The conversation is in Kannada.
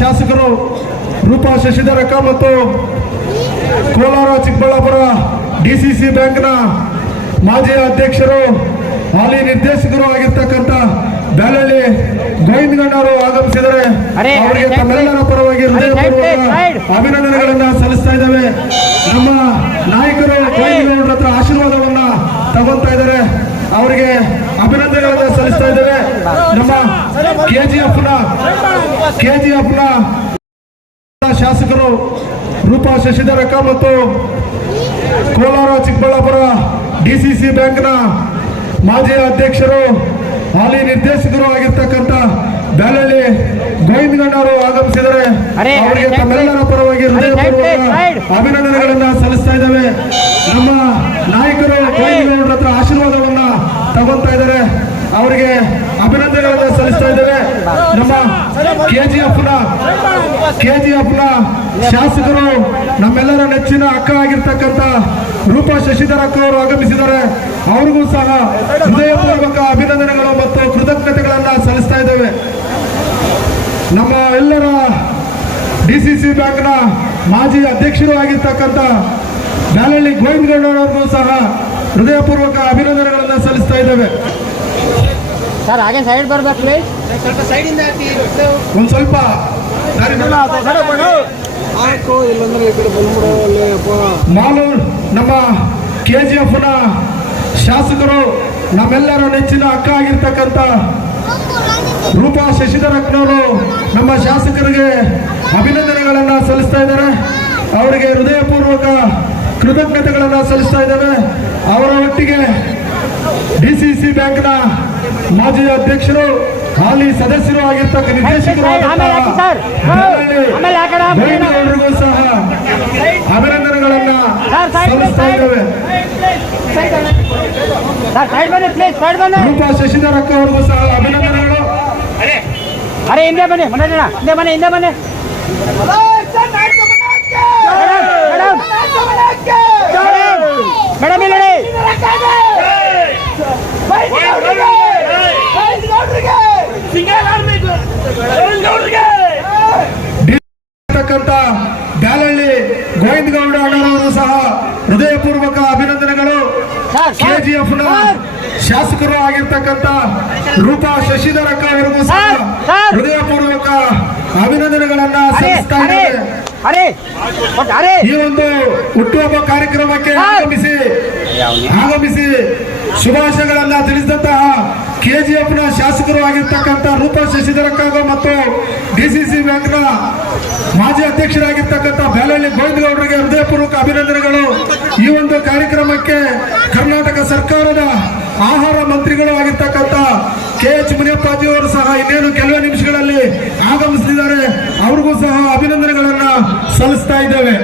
ಶಾಸಕರು ರೂಪಾ ಶಶಿಧರಕ್ಕ ಮತ್ತು ಕೋಲಾರ ಚಿಕ್ಕಬಳ್ಳಾಪುರ ಡಿಸಿಸಿ ಬ್ಯಾಂಕ್ನ ಮಾಜಿ ಅಧ್ಯಕ್ಷರು ಹಾಲಿ ನಿರ್ದೇಶಕರು ಆಗಿರ್ತಕ್ಕಂಥ ಬ್ಯಾಲಳ್ಳಿ ಗೋವಿಂದಗಣ್ಣವರು ಆಗಮಿಸಿದರೆ ಅವರಿಗೆ ತಮ್ಮೆಲ್ಲರ ಪರವಾಗಿ ಅಭಿನಂದನೆಗಳನ್ನ ಸಲ್ಲಿಸ್ತಾ ಇದ್ದೇವೆ. ನಮ್ಮ ನಾಯಕರು ಗೋವಿಂದಗೌಡರ ಹತ್ರ ಆಶೀರ್ವಾದವನ್ನ ತಗೊಂತಾ ಇದ್ದಾರೆ, ಅವರಿಗೆ ಅಭಿನಂದನೆಗಳನ್ನ ಸಲ್ಲಿಸ್ತಾ ಇದ್ದೇವೆ. ನಮ್ಮ ಕೆಜಿಎಫ್ನ ಶಾಸಕರು ರೂಪಾ ಶಶಿಧರಕ್ಕ ಮತ್ತು ಕೋಲಾರ ಚಿಕ್ಕಬಳ್ಳಾಪುರ ಡಿಸಿಸಿ ಬ್ಯಾಂಕ್ನ ಮಾಜಿ ಅಧ್ಯಕ್ಷರು ಹಾಲಿ ನಿರ್ದೇಶಕರು ಆಗಿರ್ತಕ್ಕಂಥ ಬ್ಯಾಲಳ್ಳಿ ಗೋವಿಂದಗಣ್ಣವರು ಆಗಮಿಸಿದರೆ ಅವರಿಗೆ ತಮ್ಮೆಲ್ಲರ ಪರವಾಗಿ ಅಭಿನಂದನೆಗಳನ್ನ ಸಲ್ಲಿಸ್ತಾ ಇದ್ದೇವೆ. ನಮ್ಮ ನಾಯಕರು ಗೋವಿಂದಗೌಡರ ಹತ್ರ ಆಶೀರ್ವಾದವನ್ನ ತಗೊಂತಾ ಇದ್ದಾರೆ, ಅವರಿಗೆ ಅಭಿನಂದನೆಗಳನ್ನ ಸಲ್ಲಿಸ್ತಾ ಇದ್ದೇವೆ. ನಮ್ಮ ಕೆಜಿಎಫ್ನ ಶಾಸಕರು ನಮ್ಮೆಲ್ಲರ ನೆಚ್ಚಿನ ಅಕ್ಕ ಆಗಿರ್ತಕ್ಕಂಥ ರೂಪಾ ಶಶಿಧರಕ್ಕ ಅವರು ಆಗಮಿಸಿದ್ದಾರೆ, ಅವ್ರಿಗೂ ಸಹ ಹೃದಯಪೂರ್ವಕ ಅಭಿನಂದನೆಗಳು ಮತ್ತು ಕೃತಜ್ಞತೆಗಳನ್ನ ಸಲ್ಲಿಸ್ತಾ ಇದ್ದೇವೆ. ನಮ್ಮ ಎಲ್ಲರ ಡಿಸಿಸಿ ಬ್ಯಾಂಕ್ನ ಮಾಜಿ ಅಧ್ಯಕ್ಷರು ಆಗಿರ್ತಕ್ಕಂಥ ಬ್ಯಾಲಳ್ಳಿ ಗೋವಿಂದಗೌಡರವರಿಗೂ ಸಹ ಹೃದಯಪೂರ್ವಕ ಅಭಿನಂದನೆಗಳನ್ನ ಸಲ್ಲಿಸ್ತಾ ಇದ್ದೇವೆ. ಸರ್ ಹಾಗೆ ಸೈಡ್ ಬರ್ಬೇಕು ಪ್ಲೀಸ್, ಸ್ವಲ್ಪ ಸೈಡಿಂದ ಒಂದು ಸ್ವಲ್ಪ ಮಾಲೂರ್ ನಮ್ಮ ಕೆಜಿಎಫ್ನ ಶಾಸಕರು ನಮ್ಮೆಲ್ಲರ ನೆಚ್ಚಿನ ಅಕ್ಕ ಆಗಿರ್ತಕ್ಕಂಥ ರೂಪಾ ಶಶಿಧರಕ್ಕನವರು ನಮ್ಮ ಶಾಸಕರಿಗೆ ಅಭಿನಂದನೆಗಳನ್ನ ಸಲ್ಲಿಸ್ತಾ ಇದ್ದಾರೆ, ಅವರಿಗೆ ಹೃದಯಪೂರ್ವಕ ಕೃತಜ್ಞತೆಗಳನ್ನ ಸಲ್ಲಿಸ್ತಾ ಇದ್ದೇವೆ. ಅವರ ಒಟ್ಟಿಗೆ ಡಿಸಿಸಿ ಬ್ಯಾಂಕ್ನ ಮಾಜಿ ಅಧ್ಯಕ್ಷರು ಹಾಲಿ ಸದಸ್ಯರು ಆಗಿರ್ತಕ್ಕ ನಿರ್ದೇಶಕರು ಗೋವಿಂದಗೌಡರಿಗೂ ಸಹ ಅಭಿನಂದನೆಗಳನ್ನ ಸಲ್ಲಿಸ್ತಾ ಇದ್ದೇವೆ. ರೂಪಾ ಶಶಿಧರಕ್ಕ ಅವರಿಗೂ ಸಹ ಅಭಿನಂದನೆಗಳು. ಅರೆ ಹಿಂದೆ ಬನ್ನಿ, ಹಿಂದೆ ಬನ್ನಿ, ಹಿಂದೆ ಬನ್ನಿ. ಮೇಡಮ್ ಇಲ್ಲ ಬ್ಯಾಲಳ್ಳಿ ಗೋವಿಂದಗೌಡ ಅಣ್ಣವರು ಸಹ ಹೃದಯಪೂರ್ವಕ ಅಭಿನಂದನೆಗಳು. ಕೆಜಿಎಫ್ನ ಶಾಸಕರು ಆಗಿರ್ತಕ್ಕಂಥ ರೂಪಾ ಶಶಿಧರಕ್ಕ ಅವರಿಗೂ ಸಹ ಹೃದಯಪೂರ್ವಕ ಅಭಿನಂದನೆಗಳನ್ನ ಸಲ್ಲಿಸ್ತಾ ಇದ್ದೇವೆ. ಈ ಒಂದು ಹುಟ್ಟುಹಬ್ಬ ಕಾರ್ಯಕ್ರಮಕ್ಕೆ ಆಗಮಿಸಿ ಶುಭಾಶಯಗಳನ್ನ ತಿಳಿಸಿದಂತಹ ಕೆಜಿಎಫ್ನ ಶಾಸಕರು ಆಗಿರ್ತಕ್ಕಂಥ ರೂಪಾ ಶಶಿಧರಕ್ಕ ಮತ್ತು ಡಿಸಿಸಿ ಬ್ಯಾಂಕ್ನ ಮಾಜಿ ಅಧ್ಯಕ್ಷರಾಗಿರ್ತಕ್ಕಂಥ ಬ್ಯಾಲಳ್ಳಿ ಗೋವಿಂದಗೌಡರಿಗೆ ಹೃದಯಪೂರ್ವಕ ಅಭಿನಂದನೆಗಳು. ಈ ಒಂದು ಕಾರ್ಯಕ್ರಮಕ್ಕೆ ಕರ್ನಾಟಕ ಸರ್ಕಾರದ ಆಹಾರ ಮಂತ್ರಿಗಳು ಆಗಿರ್ತಕ್ಕಂಥ KH ಮುನಿಯಪ್ಪಾಜಿ ಅವರು ಸಹ ಇನ್ನೇನು ಕೆಲವೇ ನಿಮಿಷಗಳಲ್ಲಿ ಆಗಮಿಸಿದ್ದಾರೆ, ಅವ್ರಿಗೂ ಸಹ ಅಭಿನಂದನೆಗಳನ್ನ ಸಲ್ಲಿಸ್ತಾ ಇದ್ದೇವೆ.